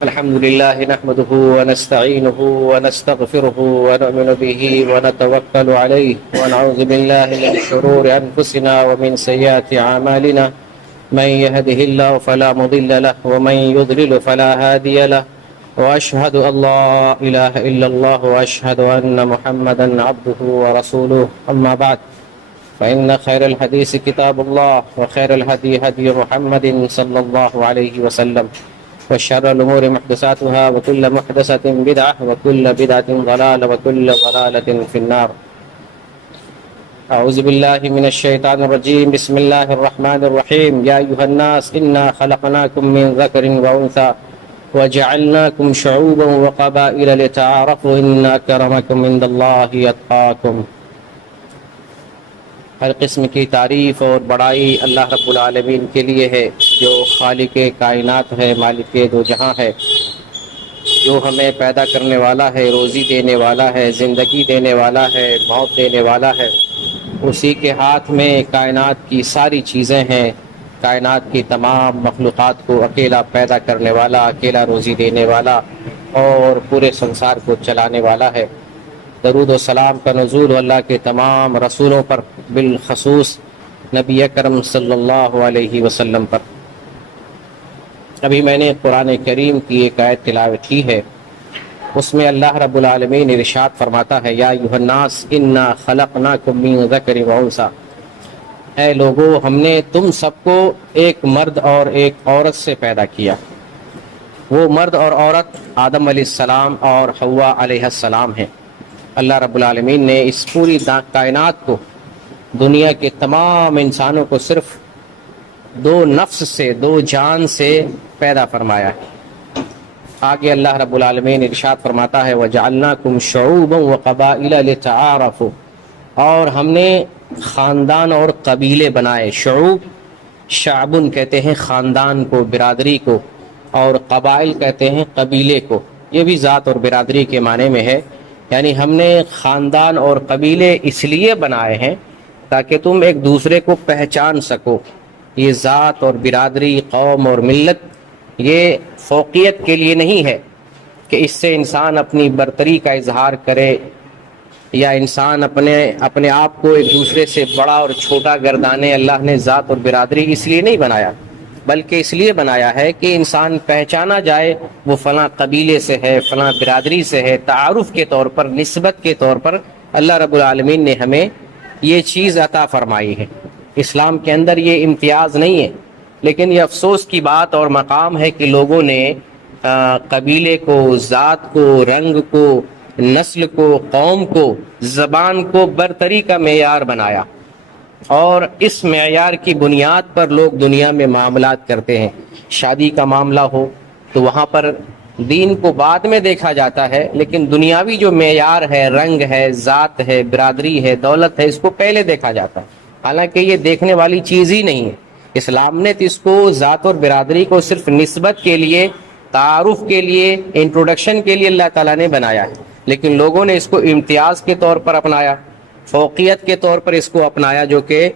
الحمد لله نحمده ونستعينه ونستغفره ونؤمن به ونتوكل عليه ونعوذ بالله من شرور أنفسنا ومن سيئات أعمالنا من يهده الله فلا مضل له ومن يضلل فلا هادي له وأشهد أن لا إله إلا الله وأشهد أن محمدا عبده ورسوله أما بعد فإن خير الحديث كتاب الله وخير الهدي هدي محمد صلى الله عليه وسلم وشر الأمور محدثاتها وكل محدثة بدعة وكل بدعة ضلالة وكل ضلالة في النار. أعوذ بالله من الشيطان الرجيم. بسم الله الرحمن الرحيم. يا أيها الناس إنا خلقناكم من ذكر وأنثى وجعلناكم شعوبا وقبائل لتعارفوا إن أكرمكم عند الله أتقاكم. ہر قسم کی تعریف اور بڑائی اللہ رب العالمین کے لیے ہے، جو خالق کائنات ہے، مالک دو جہاں ہے، جو ہمیں پیدا کرنے والا ہے، روزی دینے والا ہے، زندگی دینے والا ہے، موت دینے والا ہے۔ اسی کے ہاتھ میں کائنات کی ساری چیزیں ہیں۔ کائنات کی تمام مخلوقات کو اکیلا پیدا کرنے والا، اکیلا روزی دینے والا اور پورے سنسار کو چلانے والا ہے۔ درود و سلام کا نزول اللہ کے تمام رسولوں پر، بالخصوص نبی اکرم صلی اللہ علیہ وسلم پر۔ ابھی میں نے قرآن کریم کی ایک آیت تلاوت کی ہے، اس میں اللہ رب العالمین ارشاد فرماتا ہے، یا ایھا الناس انا خلقناکم من ذکر و انثی، اے لوگو ہم نے تم سب کو ایک مرد اور ایک عورت سے پیدا کیا۔ وہ مرد اور عورت آدم علیہ السلام اور حوا علیہ السلام ہیں۔ اللہ رب العالمین نے اس پوری کائنات کو، دنیا کے تمام انسانوں کو صرف دو نفس سے، دو جان سے پیدا فرمایا ہے۔ آگے اللہ رب العالمین ارشاد فرماتا ہے، وَجَعَلْنَاكُمْ شُعُوبًا وَقَبَائِلَ لِتَعَارَفُوا، اور ہم نے خاندان اور قبیلے بنائے۔ شعوب، شعبن کہتے ہیں خاندان کو، برادری کو، اور قبائل کہتے ہیں قبیلے کو۔ یہ بھی ذات اور برادری کے معنی میں ہے، یعنی ہم نے خاندان اور قبیلے اس لیے بنائے ہیں تاکہ تم ایک دوسرے کو پہچان سکو۔ یہ ذات اور برادری، قوم اور ملت، یہ فوقیت کے لیے نہیں ہے کہ اس سے انسان اپنی برتری کا اظہار کرے یا انسان اپنے آپ کو ایک دوسرے سے بڑا اور چھوٹا گردانے۔ اللہ نے ذات اور برادری اس لیے نہیں بنایا، بلکہ اس لیے بنایا ہے کہ انسان پہچانا جائے وہ فلاں قبیلے سے ہے، فلاں برادری سے ہے۔ تعارف کے طور پر، نسبت کے طور پر اللہ رب العالمین نے ہمیں یہ چیز عطا فرمائی ہے۔ اسلام کے اندر یہ امتیاز نہیں ہے، لیکن یہ افسوس کی بات اور مقام ہے کہ لوگوں نے قبیلے کو، ذات کو، رنگ کو، نسل کو، قوم کو، زبان کو برتری کا معیار بنایا، اور اس معیار کی بنیاد پر لوگ دنیا میں معاملات کرتے ہیں۔ شادی کا معاملہ ہو تو وہاں پر دین کو بعد میں دیکھا جاتا ہے، لیکن دنیاوی جو معیار ہے، رنگ ہے، ذات ہے، برادری ہے، دولت ہے، اس کو پہلے دیکھا جاتا ہے، حالانکہ یہ دیکھنے والی چیز ہی نہیں ہے۔ اسلام نے تو اس کو، ذات اور برادری کو، صرف نسبت کے لیے، تعارف کے لیے، انٹروڈکشن کے لیے اللہ تعالیٰ نے بنایا ہے، لیکن لوگوں نے اس کو امتیاز کے طور پر اپنایا، فوقیت کے طور پر اس کو اپنایا، جو کہ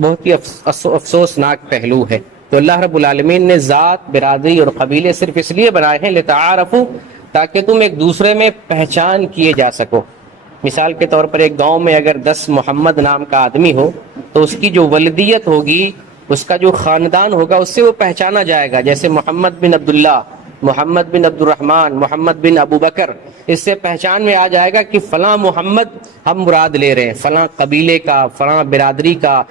بہت ہی افسوسناک پہلو ہے۔ تو اللہ رب العالمین نے ذات، برادری اور قبیلے صرف اس لیے بنائے ہیں لتعارفوا، تاکہ تم ایک دوسرے میں پہچان کیے جا سکو۔ مثال کے طور پر ایک گاؤں میں اگر 10 محمد نام کا آدمی ہو تو اس کی جو ولدیت ہوگی، اس کا جو خاندان ہوگا، اس سے وہ پہچانا جائے گا۔ جیسے محمد بن عبداللہ، محمد بن عبد الرحمن، محمد بن ابو بکر، اس سے پہچان میں آ جائے گا کہ فلاں محمد ہم مراد لے رہے ہیں، فلاں قبیلے کا، فلاں برادری کا،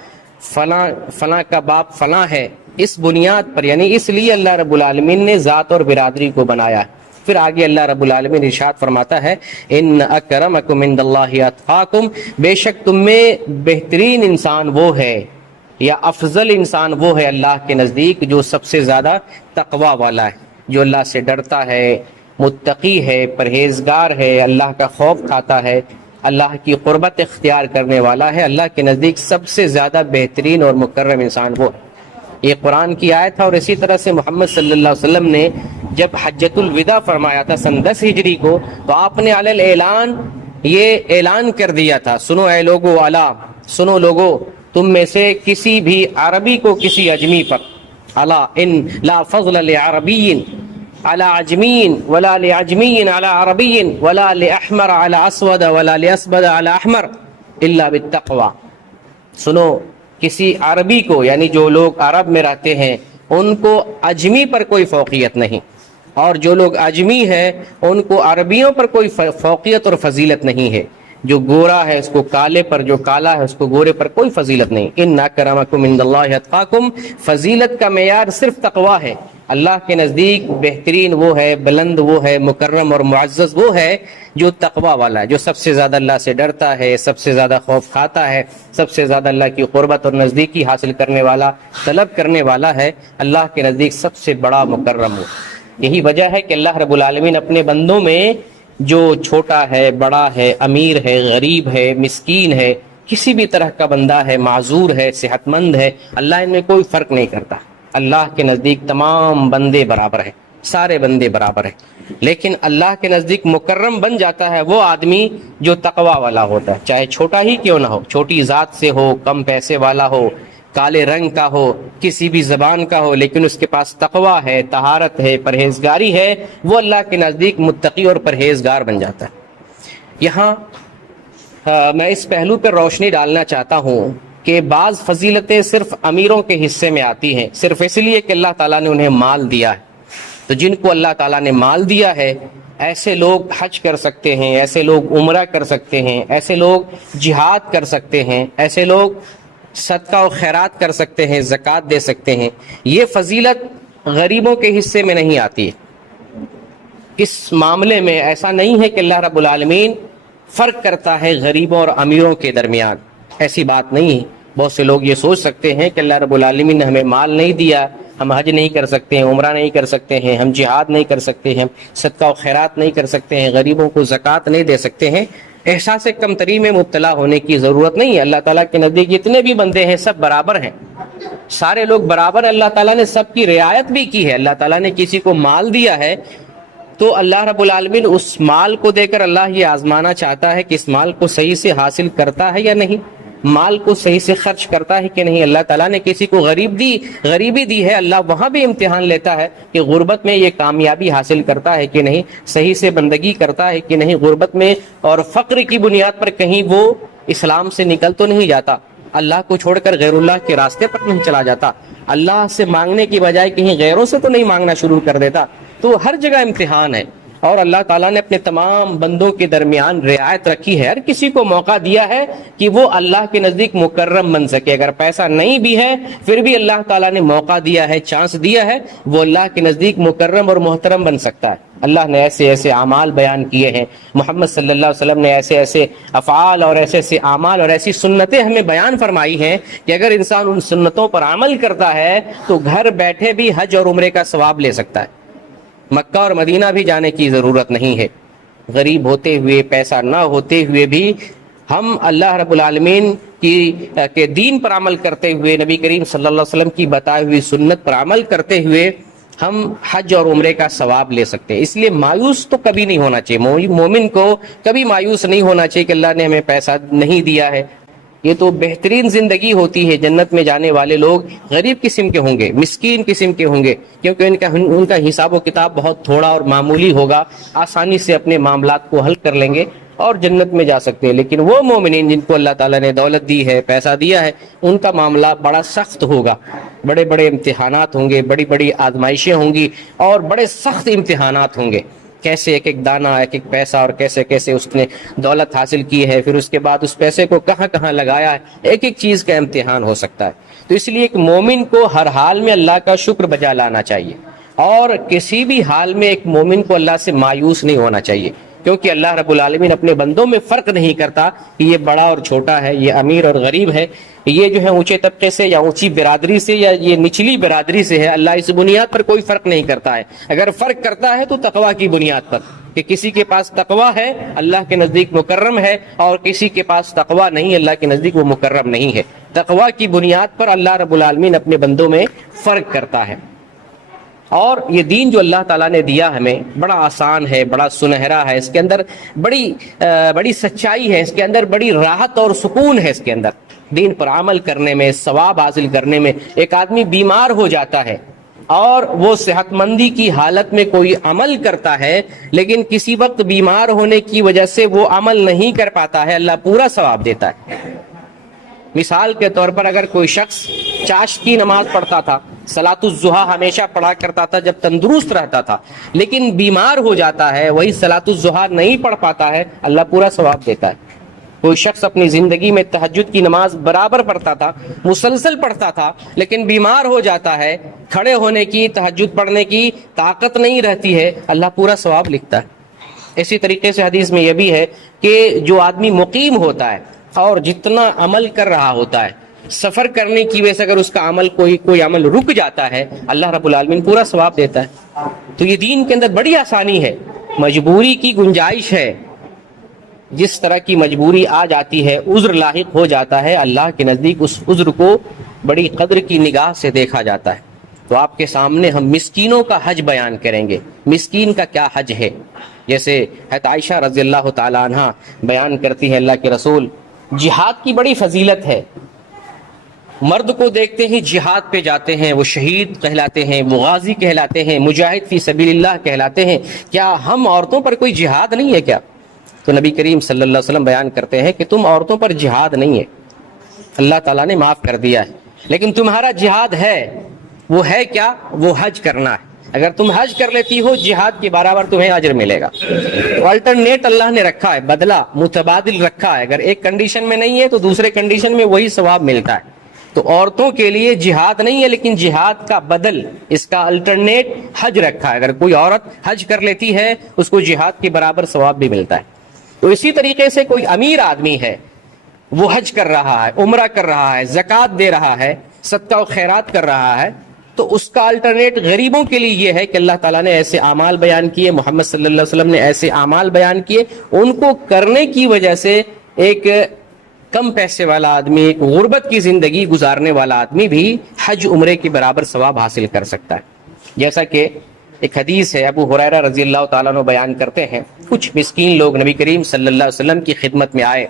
فلاں کا باپ فلاں ہے۔ اس بنیاد پر، یعنی اس لیے اللہ رب العالمین نے ذات اور برادری کو بنایا ہے۔ پھر آگے اللہ رب العالمین ارشاد فرماتا ہے، ان اکرمکم عند اللہ اتقاکم، بے شک تم میں بہترین انسان وہ ہے، یا افضل انسان وہ ہے اللہ کے نزدیک جو سب سے زیادہ تقوی والا ہے، جو اللہ سے ڈرتا ہے، متقی ہے، پرہیزگار ہے، اللہ کا خوف کھاتا ہے، اللہ کی قربت اختیار کرنے والا ہے۔ اللہ کے نزدیک سب سے زیادہ بہترین اور مکرم انسان وہ ہے۔ یہ قرآن کی آیت ہے، اور اسی طرح سے محمد صلی اللہ علیہ وسلم نے جب حجۃ الوداع فرمایا تھا سن 10 ہجری کو، تو آپ نے علی الاعلان یہ اعلان کر دیا تھا، سنو اے لوگو، الا سنو لوگو، تم میں سے کسی بھی عربی کو کسی اجمی پر، الا ان لا فضل لعربی، على عجمي ولا لعجمي على عربي ولا لأحمر على أسود ولا لأسود على أحمر إلا بالتقوى. سنو، کسی عربی کو یعنی جو لوگ عرب میں رہتے ہیں ان کو عجمی پر کوئی فوقیت نہیں، اور جو لوگ عجمی ہیں ان کو عربیوں پر کوئی فوقیت اور فضیلت نہیں ہے. جو گورا ہے اس کو کالے پر، جو کالا ہے اس کو گورے پر کوئی فضیلت نہیں. ان اکرمکم عند اللہ اتقاکم، فضیلت کا معیار صرف تقوی ہے. اللہ کے نزدیک بہترین وہ ہے، بلند وہ ہے، مکرم اور معزز وہ ہے جو تقوی والا ہے، جو سب سے زیادہ اللہ سے ڈرتا ہے، سب سے زیادہ خوف کھاتا ہے، سب سے زیادہ اللہ کی قربت اور نزدیکی حاصل کرنے والا، طلب کرنے والا ہے. اللہ کے نزدیک سب سے بڑا مکرم ہو. یہی وجہ ہے کہ اللہ رب العالمین اپنے بندوں میں جو چھوٹا ہے، بڑا ہے، امیر ہے، غریب ہے، مسکین ہے، کسی بھی طرح کا بندہ ہے، معذور ہے، صحت مند ہے، اللہ ان میں کوئی فرق نہیں کرتا. اللہ کے نزدیک تمام بندے برابر ہیں، سارے بندے برابر ہیں. لیکن اللہ کے نزدیک مکرم بن جاتا ہے وہ آدمی جو تقوی والا ہوتا ہے، چاہے چھوٹا ہی کیوں نہ ہو، چھوٹی ذات سے ہو، کم پیسے والا ہو، کالے رنگ کا ہو، کسی بھی زبان کا ہو، لیکن اس کے پاس تقوی ہے، طہارت ہے، پرہیزگاری ہے، وہ اللہ کے نزدیک متقی اور پرہیزگار بن جاتا ہے. یہاں میں اس پہلو پر روشنی ڈالنا چاہتا ہوں کہ بعض فضیلتیں صرف امیروں کے حصے میں آتی ہیں، صرف اس لیے کہ اللہ تعالیٰ نے انہیں مال دیا ہے. تو جن کو اللہ تعالیٰ نے مال دیا ہے ایسے لوگ حج کر سکتے ہیں، ایسے لوگ عمرہ کر سکتے ہیں، ایسے لوگ جہاد کر سکتے ہیں، ایسے لوگ صدقہ و خیرات کر سکتے ہیں، زکوٰۃ دے سکتے ہیں. یہ فضیلت غریبوں کے حصے میں نہیں آتی ہے. اس معاملے میں ایسا نہیں ہے کہ اللہ رب العالمین فرق کرتا ہے غریبوں اور امیروں کے درمیان، ایسی بات نہیں ہے. بہت سے لوگ یہ سوچ سکتے ہیں کہ اللہ رب العالمین نے ہمیں مال نہیں دیا، ہم حج نہیں کر سکتے ہیں، عمرہ نہیں کر سکتے ہیں، ہم جہاد نہیں کر سکتے ہیں، صدقہ و خیرات نہیں کر سکتے ہیں، غریبوں کو زکوٰۃ نہیں دے سکتے ہیں. احساس کمتری میں مبتلا ہونے کی ضرورت نہیں ہے. اللہ تعالیٰ کے نزدیک جتنے بھی بندے ہیں سب برابر ہیں، سارے لوگ برابر. اللہ تعالیٰ نے سب کی رعایت بھی کی ہے. اللہ تعالیٰ نے کسی کو مال دیا ہے تو اللہ رب العالمین اس مال کو دے کر اللہ یہ آزمانا چاہتا ہے کہ اس مال کو صحیح سے حاصل کرتا ہے یا نہیں، مال کو صحیح سے خرچ کرتا ہے کہ نہیں. اللہ تعالیٰ نے کسی کو غریبی دی ہے، اللہ وہاں بھی امتحان لیتا ہے کہ غربت میں یہ کامیابی حاصل کرتا ہے کہ نہیں، صحیح سے بندگی کرتا ہے کہ نہیں، غربت میں اور فقر کی بنیاد پر کہیں وہ اسلام سے نکل تو نہیں جاتا، اللہ کو چھوڑ کر غیر اللہ کے راستے پر نہیں چلا جاتا، اللہ سے مانگنے کی بجائے کہیں غیروں سے تو نہیں مانگنا شروع کر دیتا. تو ہر جگہ امتحان ہے، اور اللہ تعالیٰ نے اپنے تمام بندوں کے درمیان رعایت رکھی ہے. ہر کسی کو موقع دیا ہے کہ وہ اللہ کے نزدیک مکرم بن سکے. اگر پیسہ نہیں بھی ہے پھر بھی اللہ تعالیٰ نے موقع دیا ہے، چانس دیا ہے، وہ اللہ کے نزدیک مکرم اور محترم بن سکتا ہے. اللہ نے ایسے ایسے اعمال بیان کیے ہیں، محمد صلی اللہ علیہ وسلم نے ایسے ایسے افعال اور ایسے ایسے اعمال اور ایسی سنتیں ہمیں بیان فرمائی ہیں کہ اگر انسان ان سنتوں پر عمل کرتا ہے تو گھر بیٹھے بھی حج اور عمرے کا ثواب لے سکتا ہے. مکہ اور مدینہ بھی جانے کی ضرورت نہیں ہے. غریب ہوتے ہوئے، پیسہ نہ ہوتے ہوئے بھی ہم اللہ رب العالمین کے دین پر عمل کرتے ہوئے، نبی کریم صلی اللہ علیہ وسلم کی بتائی ہوئی سنت پر عمل کرتے ہوئے ہم حج اور عمرے کا ثواب لے سکتے ہیں. اس لیے مایوس تو کبھی نہیں ہونا چاہیے. مومن کو کبھی مایوس نہیں ہونا چاہیے کہ اللہ نے ہمیں پیسہ نہیں دیا ہے. یہ تو بہترین زندگی ہوتی ہے. جنت میں جانے والے لوگ غریب قسم کے ہوں گے، مسکین قسم کے ہوں گے، کیونکہ ان کا حساب و کتاب بہت تھوڑا اور معمولی ہوگا، آسانی سے اپنے معاملات کو حل کر لیں گے اور جنت میں جا سکتے ہیں. لیکن وہ مومنین جن کو اللہ تعالیٰ نے دولت دی ہے، پیسہ دیا ہے، ان کا معاملہ بڑا سخت ہوگا. بڑے بڑے امتحانات ہوں گے، بڑی بڑی آزمائشیں ہوں گی اور بڑے سخت امتحانات ہوں گے. کیسے ایک ایک دانہ، ایک ایک پیسہ اور کیسے کیسے اس نے دولت حاصل کی ہے، پھر اس کے بعد اس پیسے کو کہاں کہاں لگایا ہے، ایک ایک چیز کا امتحان ہو سکتا ہے. تو اس لیے ایک مومن کو ہر حال میں اللہ کا شکر بجا لانا چاہیے، اور کسی بھی حال میں ایک مومن کو اللہ سے مایوس نہیں ہونا چاہیے، کیونکہ اللہ رب العالمین اپنے بندوں میں فرق نہیں کرتا کہ یہ بڑا اور چھوٹا ہے، یہ امیر اور غریب ہے، یہ جو ہے اونچے طبقے سے یا اونچی برادری سے یا یہ نچلی برادری سے ہے. اللہ اس بنیاد پر کوئی فرق نہیں کرتا ہے. اگر فرق کرتا ہے تو تقویٰ کی بنیاد پر، کہ کسی کے پاس تقویٰ ہے اللہ کے نزدیک مکرم ہے، اور کسی کے پاس تقویٰ نہیں، اللہ کے نزدیک وہ مکرم نہیں ہے. تقویٰ کی بنیاد پر اللہ رب العالمین اپنے بندوں میں فرق کرتا ہے. اور یہ دین جو اللہ تعالیٰ نے دیا ہمیں بڑا آسان ہے، بڑا سنہرا ہے، اس کے اندر بڑی سچائی ہے، اس کے اندر بڑی راحت اور سکون ہے. اس کے اندر دین پر عمل کرنے میں، ثواب حاصل کرنے میں. ایک آدمی بیمار ہو جاتا ہے، اور وہ صحت مندی کی حالت میں کوئی عمل کرتا ہے لیکن کسی وقت بیمار ہونے کی وجہ سے وہ عمل نہیں کر پاتا ہے، اللہ پورا ثواب دیتا ہے۔ مثال کے طور پر اگر کوئی شخص چاشت کی نماز پڑھتا تھا، صلاۃ الضحیٰ ہمیشہ پڑھا کرتا تھا جب تندرست رہتا تھا، لیکن بیمار ہو جاتا ہے، وہی صلاۃ الضحیٰ نہیں پڑھ پاتا ہے، اللہ پورا ثواب دیتا ہے۔ کوئی شخص اپنی زندگی میں تہجد کی نماز برابر پڑھتا تھا، مسلسل پڑھتا تھا، لیکن بیمار ہو جاتا ہے، کھڑے ہونے کی، تہجد پڑھنے کی طاقت نہیں رہتی ہے، اللہ پورا ثواب لکھتا ہے۔ اسی طریقے سے حدیث میں یہ بھی ہے کہ جو آدمی مقیم ہوتا ہے اور جتنا عمل کر رہا ہوتا ہے، سفر کرنے کی وجہ سے اگر اس کا عمل کوئی عمل رک جاتا ہے، اللہ رب العالمین پورا ثواب دیتا ہے۔ تو یہ دین کے اندر بڑی آسانی ہے، مجبوری کی گنجائش ہے، جس طرح کی مجبوری آ جاتی ہے، عذر لاحق ہو جاتا ہے، اللہ کے نزدیک اس عذر کو بڑی قدر کی نگاہ سے دیکھا جاتا ہے۔ تو آپ کے سامنے ہم مسکینوں کا حج بیان کریں گے، مسکین کا کیا حج ہے۔ جیسے حضرت عائشہ رضی اللہ تعالی عنہ بیان کرتی ہے، اللہ کے رسول، جہاد کی بڑی فضیلت ہے، مرد کو دیکھتے ہی جہاد پہ جاتے ہیں، وہ شہید کہلاتے ہیں، وہ غازی کہلاتے ہیں، مجاہد فی سبیل اللہ کہلاتے ہیں، کیا ہم عورتوں پر کوئی جہاد نہیں ہے کیا؟ تو نبی کریم صلی اللہ علیہ وسلم بیان کرتے ہیں کہ تم عورتوں پر جہاد نہیں ہے، اللہ تعالیٰ نے معاف کر دیا ہے، لیکن تمہارا جہاد ہے، وہ ہے کیا؟ وہ حج کرنا ہے۔ اگر تم حج کر لیتی ہو، جہاد کے برابر تمہیں اجر ملے گا۔ تو الٹرنیٹ اللہ نے رکھا ہے، بدلہ متبادل رکھا ہے، اگر ایک کنڈیشن میں نہیں ہے تو دوسرے کنڈیشن میں وہی ثواب ملتا ہے۔ تو عورتوں کے لیے جہاد نہیں ہے، لیکن جہاد کا بدل، اس کا الٹرنیٹ حج رکھا ہے۔ اگر کوئی عورت حج کر لیتی ہے، اس کو جہاد کے برابر ثواب بھی ملتا ہے۔ تو اسی طریقے سے کوئی امیر آدمی ہے، وہ حج کر رہا ہے، عمرہ کر رہا ہے، زکوٰۃ دے رہا ہے، صدقہ و خیرات کر رہا ہے، تو اس کا الٹرنیٹ غریبوں کے لیے یہ ہے کہ اللہ تعالیٰ نے ایسے اعمال بیان کیے، محمد صلی اللہ علیہ وسلم نے ایسے اعمال بیان کیے، ان کو کرنے کی وجہ سے ایک کم پیسے والا آدمی، ایک غربت کی زندگی گزارنے والا آدمی بھی حج عمرے کے برابر ثواب حاصل کر سکتا ہے۔ جیسا کہ ایک حدیث ہے، ابو ہریرہ رضی اللہ تعالیٰ عنہ بیان کرتے ہیں، کچھ مسکین لوگ نبی کریم صلی اللہ علیہ وسلم کی خدمت میں آئے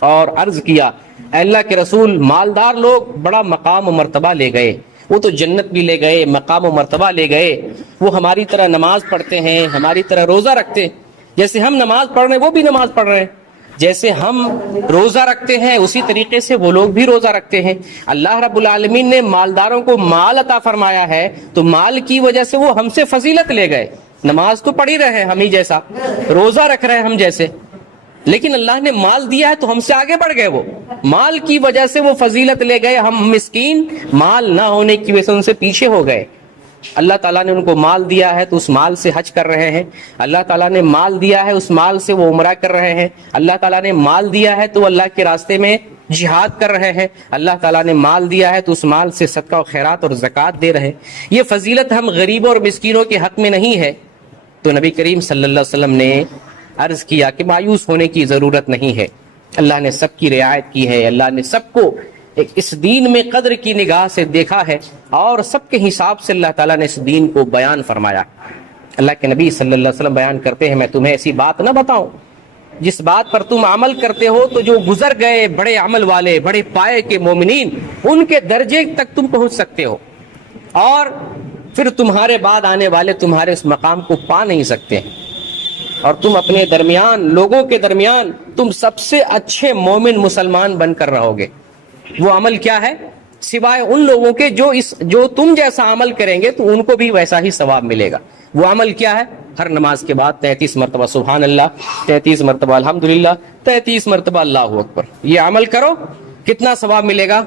اور عرض کیا، اے اللہ کے رسول، مالدار لوگ بڑا مقام و مرتبہ لے گئے، وہ تو جنت بھی لے گئے، مقام و مرتبہ لے گئے، وہ ہماری طرح نماز پڑھتے ہیں، ہماری طرح روزہ رکھتے ہیں، جیسے ہم نماز پڑھ رہے ہیں وہ بھی نماز پڑھ رہے ہیں، جیسے ہم روزہ رکھتے ہیں اسی طریقے سے وہ لوگ بھی روزہ رکھتے ہیں۔ اللہ رب العالمین نے مالداروں کو مال عطا فرمایا ہے، تو مال کی وجہ سے وہ ہم سے فضیلت لے گئے، نماز تو پڑھ ہی رہے ہم ہی جیسا، روزہ رکھ رہے ہیں ہم جیسے، لیکن اللہ نے مال دیا ہے تو ہم سے آگے بڑھ گئے، وہ مال کی وجہ سے وہ فضیلت لے گئے، ہم مسکین مال نہ ہونے کی وجہ سے ان سے پیچھے ہو گئے۔ اللہ تعالیٰ نے ان کو مال دیا ہے تو اس مال سے حج کر رہے ہیں، اللہ تعالیٰ نے مال دیا ہے اس مال سے وہ عمرہ کر رہے ہیں، اللہ تعالیٰ نے مال دیا ہے تو اللہ کے راستے میں جہاد کر رہے ہیں، اللہ تعالیٰ نے مال دیا ہے تو اس مال سے صدقہ و خیرات اور زکوٰۃ دے رہے ہیں۔ یہ فضیلت ہم غریبوں اور مسکینوں کے حق میں نہیں ہے۔ تو نبی کریم صلی اللہ علیہ وسلم نے عرض کیا کہ مایوس ہونے کی ضرورت نہیں ہے، اللہ نے سب کی رعایت کی ہے، اللہ نے سب کو ایک اس دین میں قدر کی نگاہ سے دیکھا ہے، اور سب کے حساب سے اللہ تعالیٰ نے اس دین کو بیان فرمایا۔ اللہ کے نبی صلی اللہ علیہ وسلم بیان کرتے ہیں، میں تمہیں ایسی بات نہ بتاؤں جس بات پر تم عمل کرتے ہو تو جو گزر گئے بڑے عمل والے، بڑے پائے کے مومنین، ان کے درجے تک تم پہنچ سکتے ہو، اور پھر تمہارے بعد آنے والے تمہارے اس مقام کو پا نہیں سکتے ہیں، اور تم اپنے درمیان، لوگوں کے درمیان تم سب سے اچھے مومن مسلمان بن کر رہو گے۔ وہ عمل کیا ہے؟ سوائے ان لوگوں کے جو تم جیسا عمل کریں گے تو ان کو بھی ویسا ہی ثواب ملے گا۔ وہ عمل کیا ہے؟ ہر نماز کے بعد 33 مرتبہ سبحان اللہ، 33 مرتبہ الحمدللہ، 33 مرتبہ اللہ اکبر، یہ عمل کرو، کتنا ثواب ملے گا؟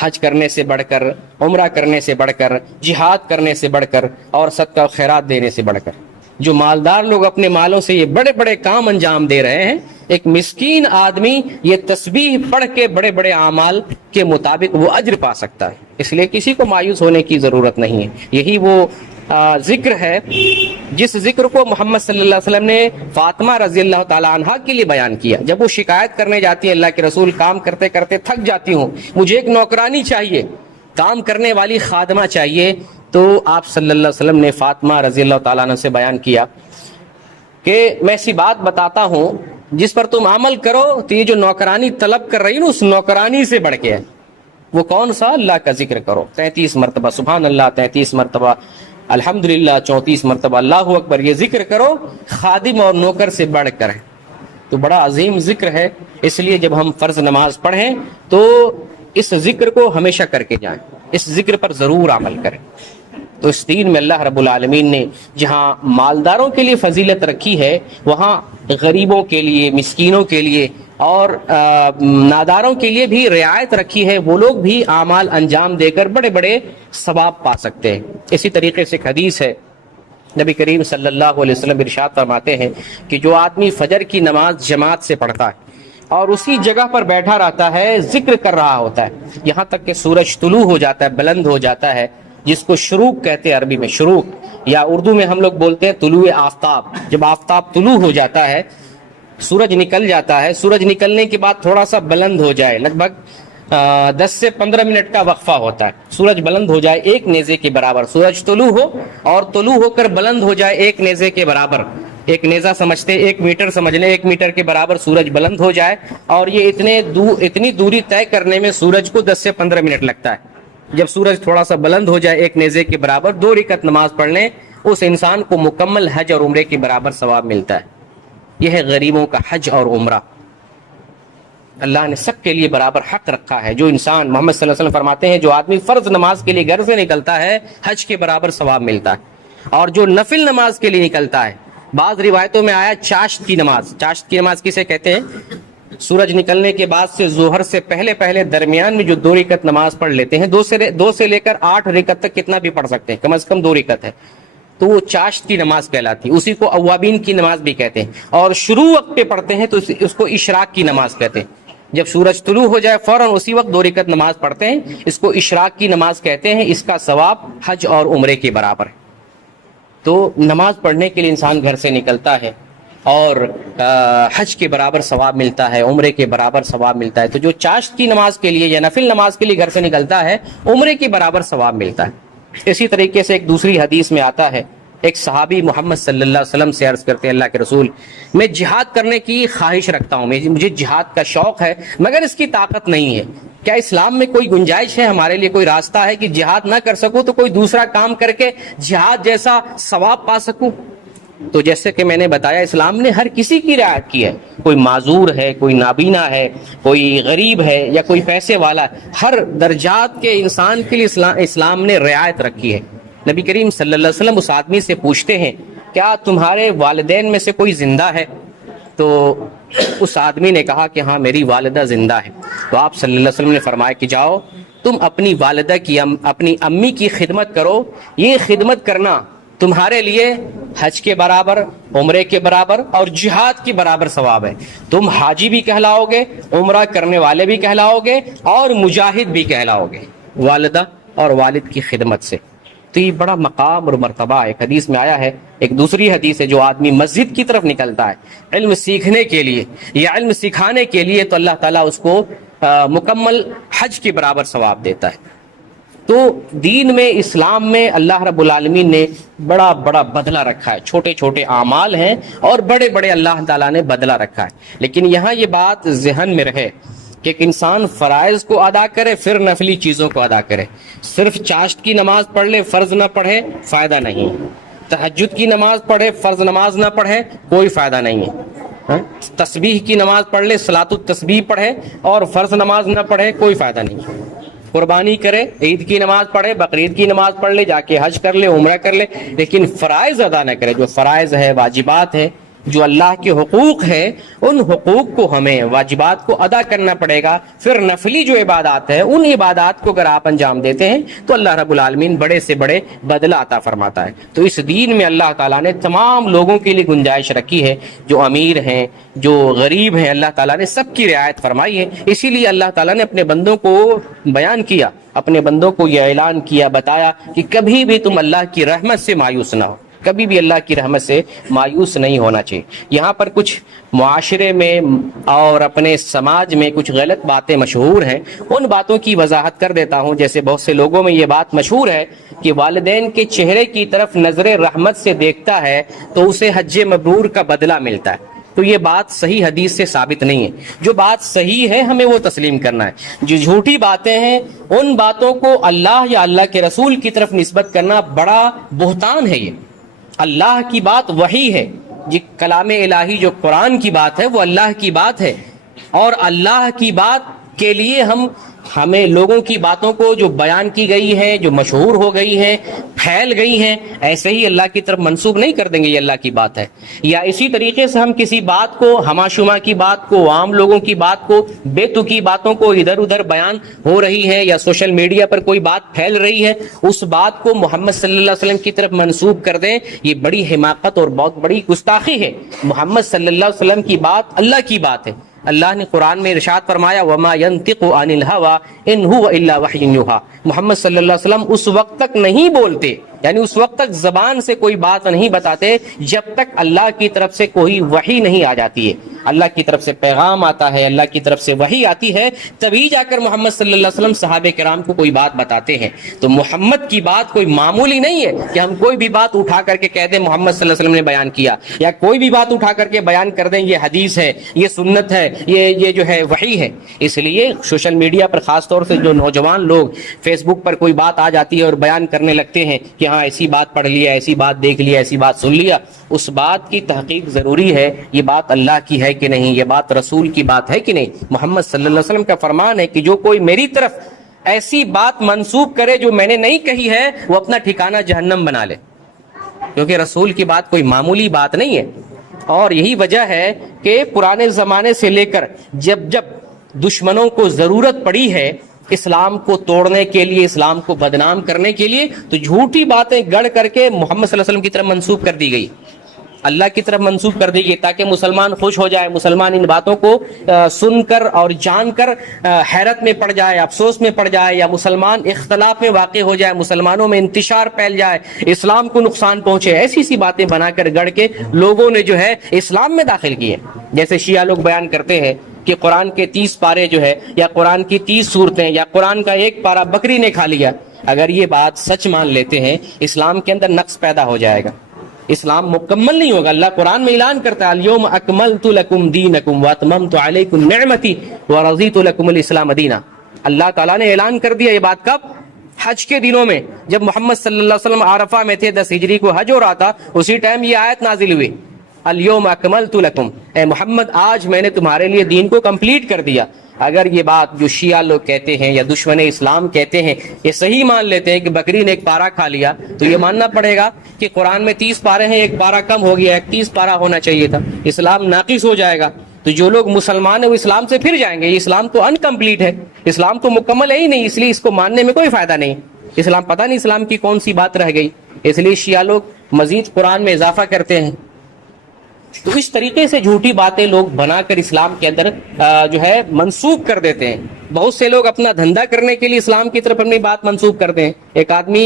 حج کرنے سے بڑھ کر، عمرہ کرنے سے بڑھ کر، جہاد کرنے سے بڑھ کر، اور صدقہ و خیرات دینے سے بڑھ کر۔ جو مالدار لوگ اپنے مالوں سے یہ بڑے بڑے کام انجام دے رہے ہیں، ایک مسکین آدمی یہ تسبیح پڑھ کے بڑے بڑے اعمال کے مطابق وہ اجر پا سکتا ہے۔ اس لیے کسی کو مایوس ہونے کی ضرورت نہیں ہے۔ یہی وہ ذکر ہے جس ذکر کو محمد صلی اللہ علیہ وسلم نے فاطمہ رضی اللہ تعالیٰ عنہا کے لیے بیان کیا۔ جب وہ شکایت کرنے جاتی ہے، اللہ کے رسول کام کرتے کرتے تھک جاتی ہوں، مجھے ایک نوکرانی چاہیے، کام کرنے والی خادمہ چاہیے، تو آپ صلی اللہ علیہ وسلم نے فاطمہ رضی اللہ تعالیٰ عنہ سے بیان کیا کہ میں ایسی بات بتاتا ہوں جس پر تم عمل کرو تو یہ جو نوکرانی طلب کر رہی نا، اس نوکرانی سے بڑھ کے ہے، وہ کون سا؟ اللہ کا ذکر کرو 33 مرتبہ سبحان اللہ، 33 مرتبہ الحمدللہ، 34 مرتبہ اللہ اکبر، یہ ذکر کرو خادم اور نوکر سے بڑھ کر ہے، تو بڑا عظیم ذکر ہے۔ اس لیے جب ہم فرض نماز پڑھیں تو اس ذکر کو ہمیشہ کر کے جائیں، اس ذکر پر ضرور عمل کریں۔ تو اس دین میں اللہ رب العالمین نے جہاں مالداروں کے لیے فضیلت رکھی ہے، وہاں غریبوں کے لیے، مسکینوں کے لیے اور ناداروں کے لیے بھی رعایت رکھی ہے، وہ لوگ بھی اعمال انجام دے کر بڑے بڑے ثواب پا سکتے ہیں۔ اسی طریقے سے ایک حدیث ہے، نبی کریم صلی اللہ علیہ وسلم ارشاد فرماتے ہیں کہ جو آدمی فجر کی نماز جماعت سے پڑھتا ہے اور اسی جگہ پر بیٹھا رہتا ہے، ذکر کر رہا ہوتا ہے یہاں تک کہ سورج طلوع ہو جاتا ہے، بلند ہو جاتا ہے، جس کو شروق کہتے ہیں عربی میں، شروق، یا اردو میں ہم لوگ بولتے ہیں طلوع آفتاب۔ جب آفتاب طلوع ہو جاتا ہے، سورج نکل جاتا ہے، سورج نکلنے کے بعد تھوڑا سا بلند ہو جائے، لگ بھگ 10 سے 15 منٹ کا وقفہ ہوتا ہے، سورج بلند ہو جائے ایک نیزے کے برابر، سورج طلوع ہو اور طلوع ہو کر بلند ہو جائے ایک نیزے کے برابر، ایک نیزہ سمجھتے 1 میٹر سمجھ لیں، 1 میٹر کے برابر سورج بلند ہو جائے، اور یہ اتنی دوری طے کرنے میں سورج کو 10 سے 15 منٹ لگتا ہے۔ جب سورج تھوڑا سا بلند ہو جائے ایک نیزے کے برابر، 2 رکعت نماز پڑھ لیں، اس انسان کو مکمل حج اور عمرے کے برابر ثواب ملتا ہے۔ یہ ہے غریبوں کا حج اور عمرہ، اللہ نے سب کے لیے برابر حق رکھا ہے۔ جو انسان، محمد صلی اللہ علیہ وسلم فرماتے ہیں، جو آدمی فرض نماز کے لیے گھر سے نکلتا ہے، حج کے برابر ثواب ملتا ہے، اور جو نفل نماز کے لیے نکلتا ہے، بعض روایتوں میں آیا چاشت کی نماز۔ چاشت کی نماز کسے کہتے ہیں؟ سورج نکلنے کے بعد سے ظہر سے پہلے درمیان میں جو 2 رکعت نماز پڑھ لیتے ہیں، 2 سے لے کر 8 رکعت تک کتنا بھی پڑھ سکتے ہیں، کم از کم 2 رکعت ہے، تو وہ چاشت کی نماز کہلاتی ہے۔ اسی کو اوابین کی نماز بھی کہتے ہیں، اور شروع وقت پہ پڑھتے ہیں تو اس کو اشراق کی نماز کہتے ہیں۔ جب سورج طلوع ہو جائے فوراً اسی وقت 2 رکعت نماز پڑھتے ہیں، اس کو اشراق کی نماز کہتے ہیں۔ اس کا ثواب حج اور عمرے کے برابر ہے۔ تو نماز پڑھنے کے لیے انسان گھر سے نکلتا ہے اور حج کے برابر ثواب ملتا ہے، عمرے کے برابر ثواب ملتا ہے۔ تو جو چاشت کی نماز کے لیے یا نفل نماز کے لیے گھر سے نکلتا ہے، عمرے کے برابر ثواب ملتا ہے۔ اسی طریقے سے ایک دوسری حدیث میں آتا ہے، ایک صحابی محمد صلی اللہ علیہ وسلم سے عرض کرتے ہیں، اللہ کے رسول، میں جہاد کرنے کی خواہش رکھتا ہوں، مجھے جہاد کا شوق ہے، مگر اس کی طاقت نہیں ہے، کیا اسلام میں کوئی گنجائش ہے، ہمارے لیے کوئی راستہ ہے کہ جہاد نہ کر سکوں تو کوئی دوسرا کام کر کے جہاد جیسا ثواب پا سکوں؟ تو جیسے کہ میں نے بتایا، اسلام نے ہر کسی کی رعایت کی ہے، کوئی معذور ہے، کوئی نابینا ہے، کوئی غریب ہے، یا کوئی پیسے والا ہے، ہر درجات کے انسان کے لیے اسلام نے رعایت رکھی ہے۔ نبی کریم صلی اللہ علیہ وسلم اس آدمی سے پوچھتے ہیں، کیا تمہارے والدین میں سے کوئی زندہ ہے؟ تو اس آدمی نے کہا کہ ہاں میری والدہ زندہ ہے۔ تو آپ صلی اللہ علیہ وسلم نے فرمایا کہ جاؤ تم اپنی والدہ کی، اپنی امی کی خدمت کرو، یہ خدمت کرنا تمہارے لیے حج کے برابر، عمرے کے برابر اور جہاد کے برابر ثواب ہے۔ تم حاجی بھی کہلاؤ گے، عمرہ کرنے والے بھی کہلاؤ گے، اور مجاہد بھی کہلاؤ گے، والدہ اور والد کی خدمت سے۔ تو یہ بڑا مقام اور مرتبہ ایک حدیث میں آیا ہے۔ ایک دوسری حدیث ہے، جو آدمی مسجد کی طرف نکلتا ہے علم سیکھنے کے لیے یا علم سکھانے کے لیے، تو اللہ تعالیٰ اس کو مکمل حج کے برابر ثواب دیتا ہے۔ تو دین میں، اسلام میں اللہ رب العالمین نے بڑا بڑا بدلہ رکھا ہے، چھوٹے چھوٹے اعمال ہیں اور بڑے بڑے اللہ تعالیٰ نے بدلہ رکھا ہے۔ لیکن یہاں یہ بات ذہن میں رہے کہ ایک انسان فرائض کو ادا کرے، پھر نفلی چیزوں کو ادا کرے۔ صرف چاشت کی نماز پڑھ لے، فرض نہ پڑھے، فائدہ نہیں۔ تہجد کی نماز پڑھے، فرض نماز نہ پڑھے، کوئی فائدہ نہیں ہے۔ تسبیح کی نماز پڑھ لے، صلاۃ التسبیح پڑھے اور فرض نماز نہ پڑھے، کوئی فائدہ نہیں۔ قربانی کرے، عید کی نماز پڑھے، بقرعید کی نماز پڑھ لے، جا کے حج کر لے، عمرہ کر لے، لیکن فرائض ادا نہ کرے۔ جو فرائض ہے، واجبات ہے، جو اللہ کے حقوق ہے، ان حقوق کو ہمیں، واجبات کو ادا کرنا پڑے گا۔ پھر نفلی جو عبادات ہے، ان عبادات کو اگر آپ انجام دیتے ہیں تو اللہ رب العالمین بڑے سے بڑے بدلہ عطا فرماتا ہے۔ تو اس دین میں اللہ تعالیٰ نے تمام لوگوں کے لیے گنجائش رکھی ہے، جو امیر ہیں، جو غریب ہیں، اللہ تعالیٰ نے سب کی رعایت فرمائی ہے۔ اسی لیے اللہ تعالیٰ نے اپنے بندوں کو بیان کیا، اپنے بندوں کو یہ اعلان کیا، بتایا کہ کبھی بھی تم اللہ کی رحمت سے مایوس نہ ہو، کبھی بھی اللہ کی رحمت سے مایوس نہیں ہونا چاہیے۔ یہاں پر کچھ معاشرے میں اور اپنے سماج میں کچھ غلط باتیں مشہور ہیں، ان باتوں کی وضاحت کر دیتا ہوں۔ جیسے بہت سے لوگوں میں یہ بات مشہور ہے کہ والدین کے چہرے کی طرف نظر رحمت سے دیکھتا ہے تو اسے حج مبرور کا بدلہ ملتا ہے۔ تو یہ بات صحیح حدیث سے ثابت نہیں ہے. جو بات صحیح ہے ہمیں وہ تسلیم کرنا ہے. جو جھوٹی باتیں ہیں ان باتوں کو اللہ یا اللہ کے رسول کی طرف نسبت کرنا بڑا بہتان ہے. یہ اللہ کی بات وحی ہے، جی کلام الہی جو قرآن کی بات ہے وہ اللہ کی بات ہے، اور اللہ کی بات کے لیے ہمیں لوگوں کی باتوں کو جو بیان کی گئی ہے، جو مشہور ہو گئی ہے، پھیل گئی ہیں، ایسے ہی اللہ کی طرف منسوب نہیں کر دیں گے یہ اللہ کی بات ہے. یا اسی طریقے سے ہم کسی بات کو، ہما شما کی بات کو، عام لوگوں کی بات کو، بے تکی باتوں کو ادھر ادھر بیان ہو رہی ہے یا سوشل میڈیا پر کوئی بات پھیل رہی ہے، اس بات کو محمد صلی اللہ علیہ وسلم کی طرف منسوب کر دیں، یہ بڑی حماقت اور بہت بڑی گستاخی ہے. محمد صلی اللہ علیہ وسلم کی بات اللہ کی بات ہے. اللہ نے قرآن میں ارشاد فرمایا وما ينطق عن الهوى ان هو الا وحی یوحى. محمد صلی اللہ علیہ وسلم اس وقت تک نہیں بولتے، یعنی اس وقت تک زبان سے کوئی بات نہیں بتاتے جب تک اللہ کی طرف سے کوئی وحی نہیں آ جاتی ہے. اللہ کی طرف سے پیغام آتا ہے، اللہ کی طرف سے وحی آتی ہے، تبھی جا کر محمد صلی اللہ علیہ وسلم صحابہ کرام کو کوئی بات بتاتے ہیں. تو محمد کی بات کوئی معمولی نہیں ہے کہ ہم کوئی بھی بات اٹھا کر کے کہہ دیں محمد صلی اللہ علیہ وسلم نے بیان کیا، یا کوئی بھی بات اٹھا کر کے بیان کر دیں یہ حدیث ہے، یہ سنت ہے، یہ جو ہے وحی ہے. اس لیے سوشل میڈیا پر خاص طور سے جو نوجوان لوگ فیس بک پر کوئی بات آ جاتی ہے اور بیان کرنے لگتے ہیں کہ ہاں ایسی بات پڑھ لیا، ایسی بات دیکھ لیا، ایسی بات سن لیا، اس بات کی تحقیق ضروری ہے. یہ بات اللہ کی ہے کہ نہیں، یہ بات رسول کی بات ہے کہ نہیں. محمد صلی اللہ علیہ وسلم کا فرمان ہے کہ جو کوئی میری طرف ایسی بات منسوب کرے جو میں نے نہیں کہی ہے وہ اپنا ٹھکانہ جہنم بنا لے، کیونکہ رسول کی بات کوئی معمولی بات نہیں ہے. اور یہی وجہ ہے کہ پرانے زمانے سے لے کر جب دشمنوں کو ضرورت پڑی ہے اسلام کو توڑنے کے لیے، اسلام کو بدنام کرنے کے لیے، تو جھوٹی باتیں گڑھ کر کے محمد صلی اللہ علیہ وسلم کی طرف منسوب کر دی گئی، اللہ کی طرف منسوب کر دی گئی، تاکہ مسلمان خوش ہو جائے، مسلمان ان باتوں کو سن کر اور جان کر حیرت میں پڑ جائے، افسوس میں پڑ جائے، یا مسلمان اختلاف میں واقع ہو جائے، مسلمانوں میں انتشار پھیل جائے، اسلام کو نقصان پہنچے. ایسی سی باتیں بنا کر گڑھ کے لوگوں نے جو ہے اسلام میں داخل کیے. جیسے شیعہ لوگ بیان کرتے ہیں کہ قرآن کے 30 پارے جو ہے، یا قرآن کی 30 صورتیں، یا قرآن کا ایک پارہ بکری نے کھا لیا. اگر یہ بات سچ مان لیتے ہیں اسلام کے اندر نقص پیدا ہو جائے گا، اسلام مکمل نہیں ہوگا. اللہ قرآن میں اعلان کرتا ہے الیوم اکملت لکم دینکم واتممت علیکم نعمتی ورضیت لکم الاسلام دینا. اللہ تعالیٰ نے اعلان کر دیا یہ بات کب؟ حج کے دنوں میں، جب محمد صلی اللہ علیہ وسلم عرفہ میں تھے، 10 ہجری کو حج ہو رہا تھا، اسی ٹائم یہ آیت نازل ہوئی الیوم اکملت لکم، اے محمد آج میں نے تمہارے لیے دین کو کمپلیٹ کر دیا. اگر یہ بات جو شیعہ لوگ کہتے ہیں یا دشمن اسلام کہتے ہیں یہ صحیح مان لیتے ہیں کہ بکری نے ایک پارہ کھا لیا، تو یہ ماننا پڑے گا کہ قرآن میں 30 پارے ہیں، ایک پارہ کم ہو گیا، 31 پارہ ہونا چاہیے تھا، اسلام ناقص ہو جائے گا. تو جو لوگ مسلمان ہیں وہ اسلام سے پھر جائیں گے. یہ اسلام تو انکمپلیٹ ہے، اسلام تو مکمل ہے ہی نہیں، اس لیے اس کو ماننے میں کوئی فائدہ نہیں. اسلام پتہ نہیں اسلام کی کون سی بات رہ گئی، اس لیے شیعہ لوگ مزید قرآن میں اضافہ کرتے ہیں. تو اس طریقے سے جھوٹی باتیں لوگ بنا کر اسلام کے اندر جو ہے منسوب کر دیتے ہیں. بہت سے لوگ اپنا دھندا کرنے کے لیے اسلام کی طرف اپنی بات منسوب کرتے ہیں. ایک آدمی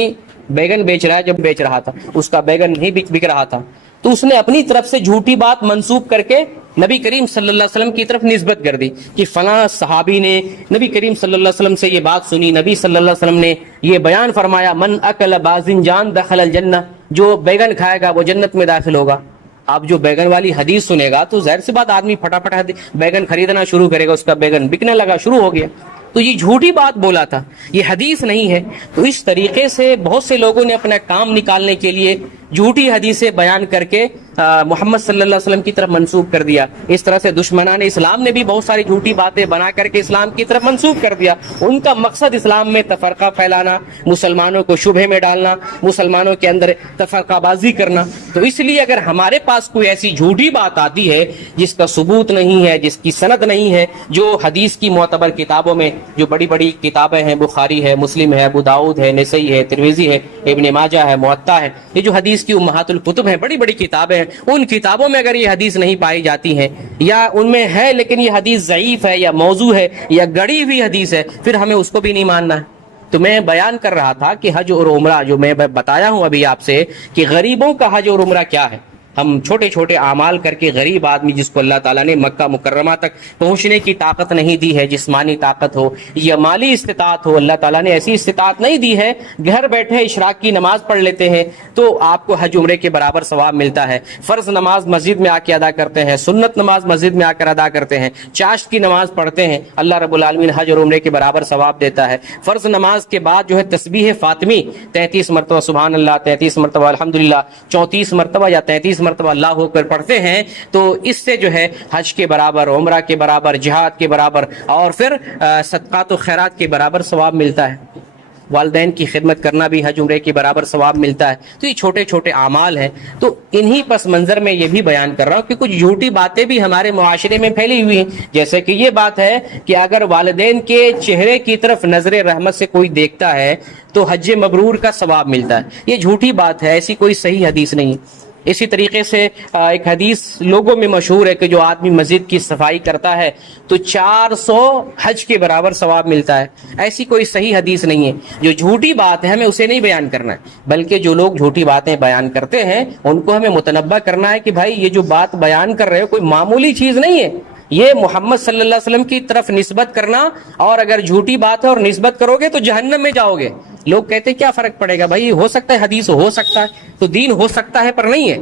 بیگن بیچ رہا ہے، جب بیچ رہا تھا اس کا بیگن نہیں بک رہا تھا، تو اس نے اپنی طرف سے جھوٹی بات منسوب کر کے نبی کریم صلی اللہ علیہ وسلم کی طرف نسبت کر دی کہ فلاں صحابی نے نبی کریم صلی اللہ علیہ وسلم سے یہ بات سنی، نبی صلی اللہ علیہ وسلم نے یہ بیان فرمایا من اکل باذنجان دخل الجنہ، جو بیگن کھائے گا وہ جنت میں داخل ہوگا. آپ جو بیگن والی حدیث سنے گا تو ظاہر سی بات آدمی پھٹافٹ بیگن خریدنا شروع کرے گا، اس کا بیگن بکنے لگا، شروع ہو گیا. تو یہ جھوٹی بات بولا تھا، یہ حدیث نہیں ہے. تو اس طریقے سے بہت سے لوگوں نے اپنا کام نکالنے کے لیے جھوٹی حدیثیں بیان کر کے محمد صلی اللہ علیہ وسلم کی طرف منسوب کر دیا. اس طرح سے دشمنان اسلام نے بھی بہت ساری جھوٹی باتیں بنا کر کے اسلام کی طرف منسوب کر دیا. ان کا مقصد اسلام میں تفرقہ پھیلانا، مسلمانوں کو شبہے میں ڈالنا، مسلمانوں کے اندر تفرقہ بازی کرنا. تو اس لیے اگر ہمارے پاس کوئی ایسی جھوٹی بات آتی ہے جس کا ثبوت نہیں ہے، جس کی سند نہیں ہے، جو حدیث کی معتبر کتابوں میں جو بڑی بڑی کتابیں ہیں، بخاری ہے، مسلم ہے، ابو داؤد ہے، نسائی ہے، ترمذی ہے، ابن ماجہ ہے، موطا ہے، یہ جو حدیث کی امہات الکتب ہیں، بڑی بڑی کتابیں ہیں، ان کتابوں میں اگر یہ حدیث نہیں پائی جاتی ہیں، یا ان میں ہے لیکن یہ حدیث ضعیف ہے یا موضوع ہے یا گڑی ہوئی حدیث ہے، پھر ہمیں اس کو بھی نہیں ماننا ہے. تو میں بیان کر رہا تھا کہ حج اور عمرہ جو میں بتایا ہوں ابھی آپ سے کہ غریبوں کا حج اور عمرہ کیا ہے. ہم چھوٹے چھوٹے اعمال کر کے غریب آدمی جس کو اللہ تعالیٰ نے مکہ مکرمہ تک پہنچنے کی طاقت نہیں دی ہے، جسمانی طاقت ہو یا مالی استطاعت ہو، اللہ تعالیٰ نے ایسی استطاعت نہیں دی ہے، گھر بیٹھے اشراق کی نماز پڑھ لیتے ہیں تو آپ کو حج عمرے کے برابر ثواب ملتا ہے۔ فرض نماز مسجد میں آ کے ادا کرتے ہیں، سنت نماز مسجد میں آ کر ادا کرتے ہیں، چاشت کی نماز پڑھتے ہیں، اللہ رب العالمین حج اور عمرے کے برابر ثواب دیتا ہے۔ فرض نماز کے بعد جو ہے تسبیح فاطمی 33 مرتبہ سبحان اللہ، 33 مرتبہ الحمدللہ، 34 مرتبہ یا 33 مرتبہ اللہ ہو کر پڑھتے ہیں تو اس سے جو ہے حج کے برابر، عمرہ کے برابر، جہاد کے برابر اور پھر صدقات و خیرات کے برابر ثواب ملتا ہے۔ والدین کی خدمت کرنا بھی حج عمرے کے برابر ثواب ملتا ہے۔ تو یہ چھوٹے چھوٹے اعمال ہیں۔ تو انہی پس منظر میں یہ بھی بیان کر رہا ہوں کہ کچھ جھوٹی باتیں بھی ہمارے معاشرے میں پھیلی ہوئی ہیں، جیسے کہ یہ بات ہے کہ اگر والدین کے چہرے کی طرف نظر رحمت سے کوئی دیکھتا ہے تو حج مبرور کا ثواب ملتا ہے۔ یہ جھوٹی بات ہے، ایسی کوئی صحیح حدیث نہیں۔ اسی طریقے سے ایک حدیث لوگوں میں مشہور ہے کہ جو آدمی مسجد کی صفائی کرتا ہے تو 400 حج کے برابر ثواب ملتا ہے۔ ایسی کوئی صحیح حدیث نہیں ہے۔ جو جھوٹی بات ہے ہمیں اسے نہیں بیان کرنا ہے، بلکہ جو لوگ جھوٹی باتیں بیان کرتے ہیں ان کو ہمیں متنبہ کرنا ہے کہ بھائی یہ جو بات بیان کر رہے ہو کوئی معمولی چیز نہیں ہے، یہ محمد صلی اللہ علیہ وسلم کی طرف نسبت کرنا، اور اگر جھوٹی بات ہے اور نسبت کرو گے تو جہنم میں جاؤ گے۔ لوگ کہتے ہیں کیا فرق پڑے گا بھائی، ہو سکتا ہے حدیث ہو سکتا ہے، تو دین ہو سکتا ہے پر نہیں ہے،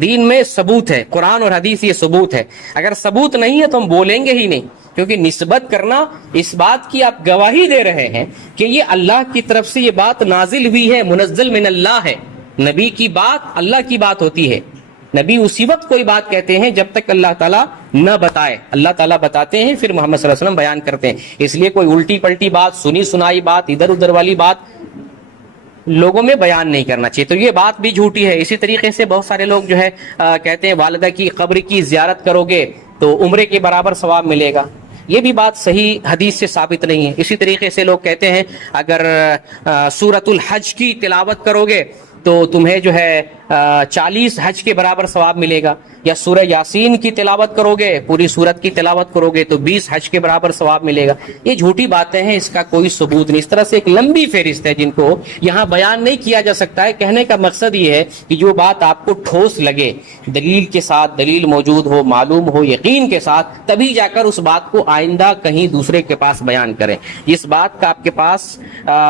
دین میں ثبوت ہے، قرآن اور حدیث یہ ثبوت ہے۔ اگر ثبوت نہیں ہے تو ہم بولیں گے ہی نہیں، کیونکہ نسبت کرنا اس بات کی آپ گواہی دے رہے ہیں کہ یہ اللہ کی طرف سے یہ بات نازل ہوئی ہے، منزل من اللہ ہے۔ نبی کی بات اللہ کی بات ہوتی ہے، نبی اسی وقت کوئی بات کہتے ہیں جب تک اللہ تعالیٰ نہ بتائے، اللہ تعالیٰ بتاتے ہیں پھر محمد صلی اللہ علیہ وسلم بیان کرتے ہیں۔ اس لیے کوئی الٹی پلٹی بات، سنی سنائی بات، ادھر ادھر والی بات لوگوں میں بیان نہیں کرنا چاہیے، تو یہ بات بھی جھوٹی ہے۔ اسی طریقے سے بہت سارے لوگ جو ہے کہتے ہیں والدہ کی قبر کی زیارت کرو گے تو عمرے کے برابر ثواب ملے گا، یہ بھی بات صحیح حدیث سے ثابت نہیں ہے۔ اسی طریقے سے لوگ کہتے ہیں اگر سورۃ الحج کی تلاوت کرو گے تو تمہیں جو ہے 40 حج کے برابر ثواب ملے گا، یا سورہ یاسین کی تلاوت کرو گے، پوری سورت کی تلاوت کرو گے تو 20 حج کے برابر ثواب ملے گا۔ یہ جھوٹی باتیں ہیں، اس کا کوئی ثبوت نہیں۔ اس طرح سے ایک لمبی فہرست ہے جن کو یہاں بیان نہیں کیا جا سکتا ہے۔ کہنے کا مقصد یہ ہے کہ جو بات آپ کو ٹھوس لگے، دلیل کے ساتھ، دلیل موجود ہو، معلوم ہو، یقین کے ساتھ، تبھی جا کر اس بات کو آئندہ کہیں دوسرے کے پاس بیان کریں۔ جس بات کا آپ کے پاس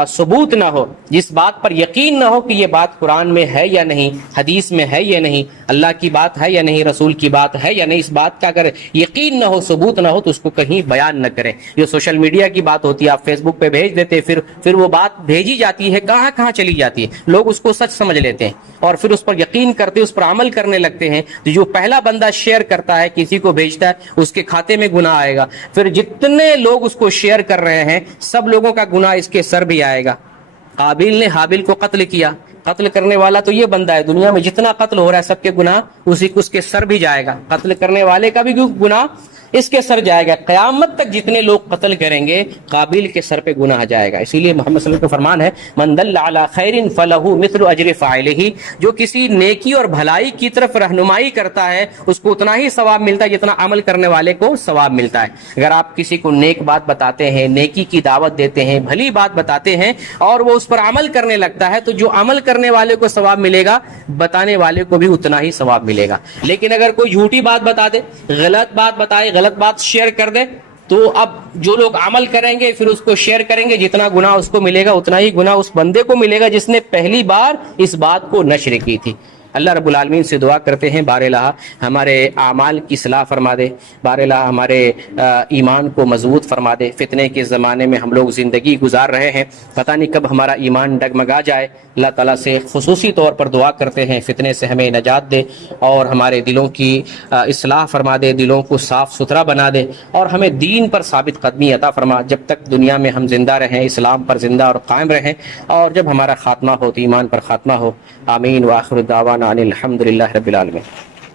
ثبوت نہ ہو، جس بات پر یقین نہ ہو کہ یہ بات قرآن میں ہے یا نہیں، حدیث میں ہے یا نہیں، اللہ کی بات ہے یا نہیں، رسول کی بات ہے یا نہیں، اس بات کا اگر یقین نہ ہو، ثبوت نہ ہو تو اس کو کہیں بیان نہ کریں۔ یہ سوشل میڈیا کی بات ہوتی ہے، آپ فیس بک پہ بھیج دیتے، پھر وہ بات بھیجی جاتی ہے، کہاں کہاں چلی جاتی ہے، لوگ اس کو سچ سمجھ لیتے ہیں اور پھر اس پر یقین کرتے، اس پر عمل کرنے لگتے ہیں۔ تو جو پہلا بندہ شیئر کرتا ہے، کسی کو بھیجتا ہے، اس کے کھاتے میں گناہ آئے گا، پھر جتنے لوگ اس کو شیئر کر رہے ہیں سب لوگوں کا گناہ اس کے سر بھی آئے گا۔ قابیل نے حابیل کو قتل کیا، قتل کرنے والا تو یہ بندہ ہے، دنیا میں جتنا قتل ہو رہا ہے سب کے گناہ اس کے سر بھی جائے گا، قتل کرنے والے کا بھی گناہ اس کے سر جائے گا۔ قیامت تک جتنے لوگ قتل کریں گے قابیل کے سر پہ گناہ جائے گا۔ اسی لیے محمد صلی اللہ علیہ وسلم کا فرمان ہے من دل علی خیر فلہ مثل اجر فاعلہ، جو کسی نیکی اور بھلائی کی طرف رہنمائی کرتا ہے اس کو اتنا ہی ثواب ملتا ہے جتنا عمل کرنے والے کو ثواب ملتا ہے۔ اگر آپ کسی کو نیک بات بتاتے ہیں، نیکی کی دعوت دیتے ہیں، بھلی بات بتاتے ہیں اور وہ اس پر عمل کرنے لگتا ہے تو جو عمل کرنے والے کو ثواب ملے گا بتانے والے کو بھی اتنا ہی ثواب ملے گا۔ لیکن اگر کوئی جھوٹی بات بتا دے، غلط بات بتائے، غلط بات شیئر کر دے تو اب جو لوگ عمل کریں گے پھر اس کو شیئر کریں گے، جتنا گناہ اس کو ملے گا اتنا ہی گناہ اس بندے کو ملے گا جس نے پہلی بار اس بات کو نشر کی تھی۔ اللہ رب العالمین سے دعا کرتے ہیں بار الہ ہمارے اعمال کی اصلاح فرما دے، بار الہ ہمارے ایمان کو مضبوط فرما دے۔ فتنے کے زمانے میں ہم لوگ زندگی گزار رہے ہیں، پتہ نہیں کب ہمارا ایمان ڈگمگا جائے۔ اللہ تعالیٰ سے خصوصی طور پر دعا کرتے ہیں فتنے سے ہمیں نجات دے اور ہمارے دلوں کی اصلاح فرما دے، دلوں کو صاف ستھرا بنا دے اور ہمیں دین پر ثابت قدمی عطا فرما، جب تک دنیا میں ہم زندہ رہیں اسلام پر زندہ اور قائم رہیں، اور جب ہمارا خاتمہ ہو تو ایمان پر خاتمہ ہو۔ آمین۔ وآخر دعوانا ان الحمد للہ رب العالمین۔